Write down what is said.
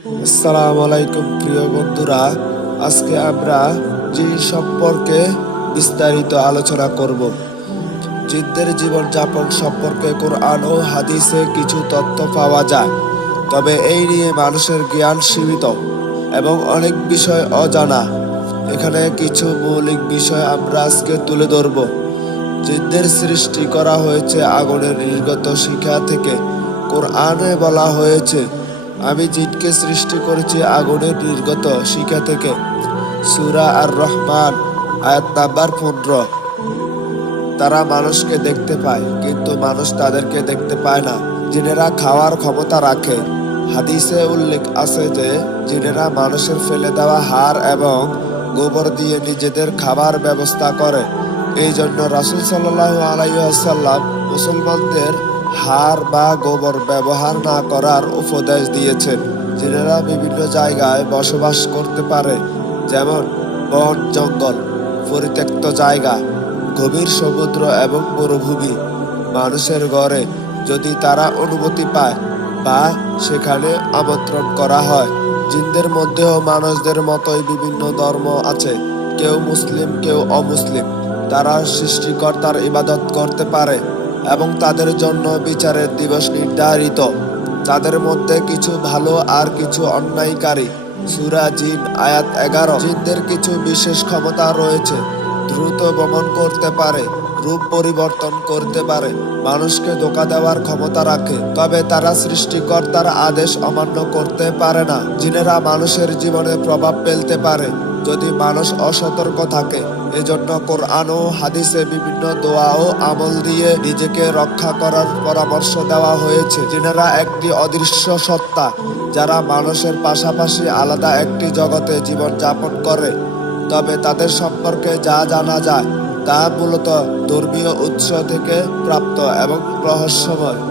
আসসালামু আলাইকুম, প্রিয় বন্ধুরা। আজকে আমরা জিন সম্পর্কে বিস্তারিত আলোচনা করব জিনদের জীবনযাপন সম্পর্কে কোরআন ও হাদিসে কিছু তথ্য পাওয়া যায়। তবে এই নিয়ে মানুষের জ্ঞান সীমিত এবং অনেক বিষয় অজানা। এখানে কিছু মৌলিক বিষয় আমরা আজকে তুলে ধরব। জিনদের সৃষ্টি করা হয়েছে আগুনের নির্গত শিখা থেকে। কোরআনে বলা হয়েছে আমি জিনকে সৃষ্টি করেছি আগুনের নির্গত শিখা থেকে। সুরা আর রহমান আয়াত নাম্বার পনেরো। তারা মানুষকে দেখতে পায়, কিন্তু মানুষ তাদেরকে দেখতে পায় না। জিনেরা খাওয়ার ক্ষমতা রাখে। হাদিসে উল্লেখ আছে যে, জিনেরা মানুষের ফেলে দেওয়া হার এবং গোবর দিয়ে নিজেদের খাবার ব্যবস্থা করে। এই জন্য রাসুল সাল্লাহ আলাইসাল্লাম মুসলমানদের হাড় বা গোবর ব্যবহার না করার উপদেশ দিয়েছেন জিনেরা বিভিন্ন জায়গায় বসবাস করতে পারে, যেমন বন, জঙ্গল, পরিত্যক্ত জায়গা, গভীর সমুদ্র এবং মরুভূমি মানুষের ঘরে যদি তারা অনুমতি পায় বা সেখানে আমন্ত্রণ করা হয়, জিনদের মধ্যেও মানুষদের মতোই বিভিন্ন ধর্ম আছে, কেউ মুসলিম, কেউ অমুসলিম। তারা সৃষ্টিকর্তার ইবাদত করতে পারে। এবং তাদের জন্য বিচারের দিবস নির্ধারিত। তাদের মধ্যে কিছু ভালো আর কিছু অন্যায়কারী। সুরা জিন, আয়াত এগারো। জিনদের কিছু বিশেষ ক্ষমতা রয়েছে। দ্রুত ভ্রমণ করতে পারে, রূপ পরিবর্তন করতে পারে, মানুষকে ধোকা দেওয়ার ক্ষমতা রাখে। তবে তারা সৃষ্টিকর্তার আদেশ অমান্য করতে পারে না। জিনেরা মানুষের জীবনে প্রভাব ফেলতে পারে। যদি মানুষ অসতর্ক থাকে, এজন্য কোরআন ও হাদিসে বিভিন্ন দোয়া ও আমল দিয়ে নিজেকে রক্ষা করার পরামর্শ দেওয়া হয়েছে। জিনেরা একটি অদৃশ্য সত্তা, যারা মানুষের পাশাপাশি আলাদা একটি জগতে জীবন যাপন করে। তবে তাদের সম্পর্কে যা জানা যায়, তা মূলত ধর্মীয় উৎস থেকে প্রাপ্ত এবং রহস্যময়।